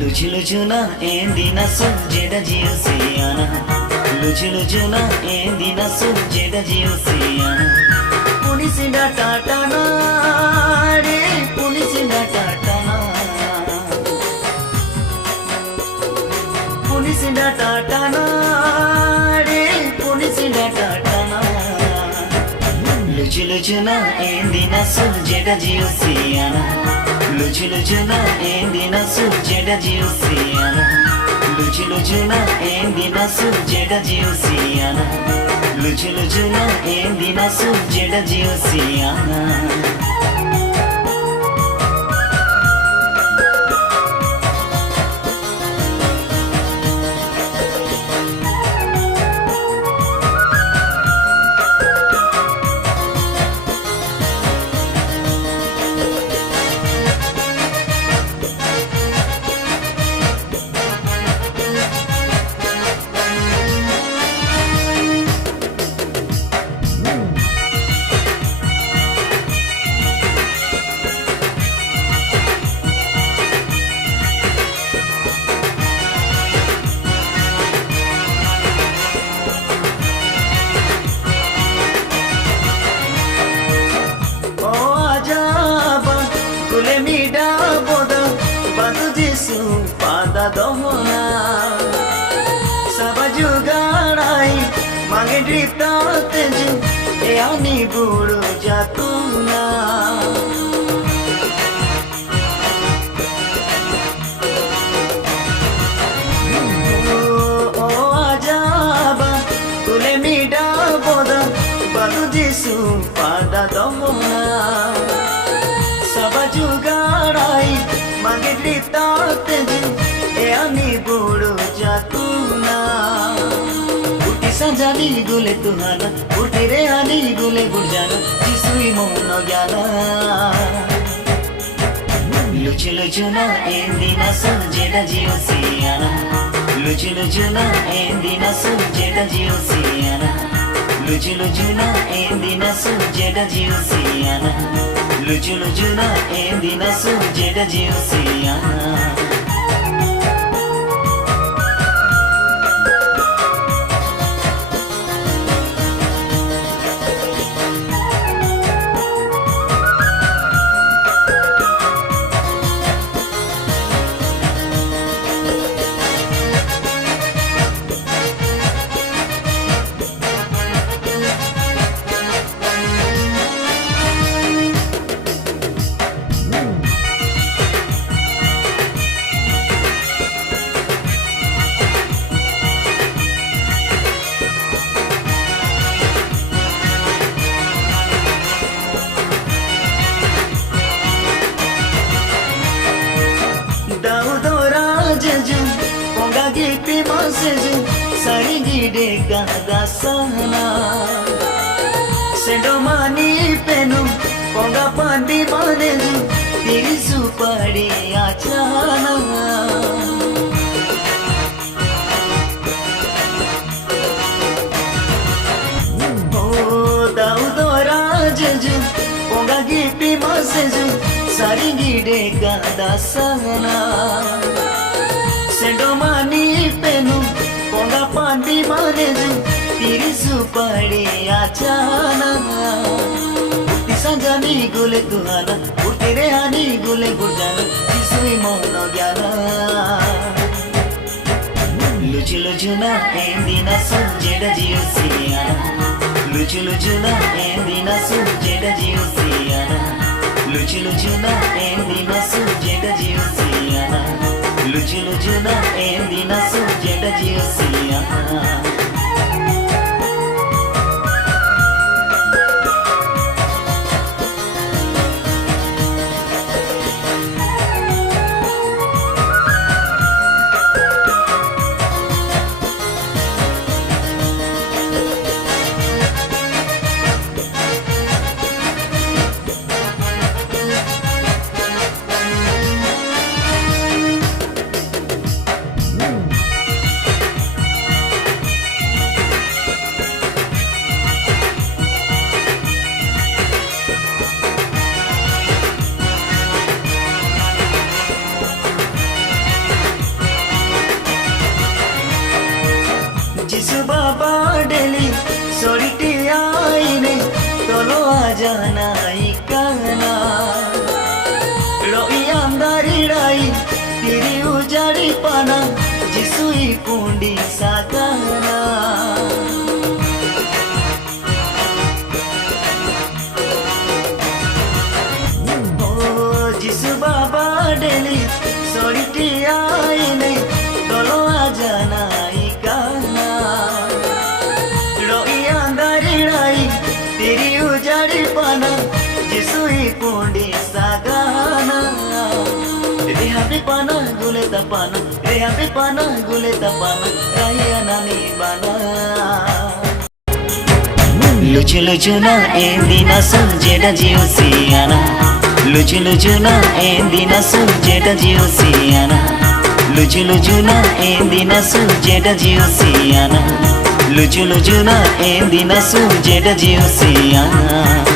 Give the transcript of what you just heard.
Luci-lucuna endina sujjeda jiusiana Luci-lucuna endina sujjeda jiusiana Punisinda tatana re punisinda tatana Punisinda tatana re punisinda tatana Luci-lucuna endina sujjeda jiusiana Luci-lucuna endina sujjeda jiusiana Luci-lucuna endina sujjeda jiusiana Luci-lucuna endina sujjeda jiusiana pada dohona sabaju garai mange dripta teju e ani buru jatuna o ajaba tule mida boda badu jisu pada dohona sabaju garai mange dripta teju e ani buru jatuna uti sanjali gule tuhana uti re ani gule burjana jisui mono gyana Luci-lucuna endina sujjeda jiusiana Luci-lucuna endina sujjeda jiusiana Luci-lucuna endina sujjeda jiusiana Luci-lucuna endina sujjeda jiusiana Maseju sari gide kada sana sendo mani penu ponga pandi maneju tirisu padi achana o daudo rajeju ponga gite maseju sari gide kada sana sendo mani penu ponga pandi maneju tirisu padi achana uti sanjani gule tuhana uti re ani gule burjana jisui mono gyana Luci-lucuna endina sujjeda jiusiana Luci-lucuna endina jiusiana lucu lucuna endina sujeda jiusiana lucu lucuna endina sujeda jiusiana जिसु बाबा daily सोरीटी आईने तोलो आजाना इकाना लोई अंदारी राई तिरी उजाड़ी पाना जिसु ही कुंडी साकाना ओ जिसु बाबा daily सोरीटी आईने तोलो आजाना तेरी उजाड़ी पाना जिसुई कुंडी सागाना रेहा पे पाना गुले तपाना रेहा पे पाना गुले तपाना राया नानी बाना lucu lucuna endina sujeda jiusiana lucu lucuna endina sujeda jiusiana lucu lucuna endina sujeda jiusiana lucu lucuna endina sujeda jiusiana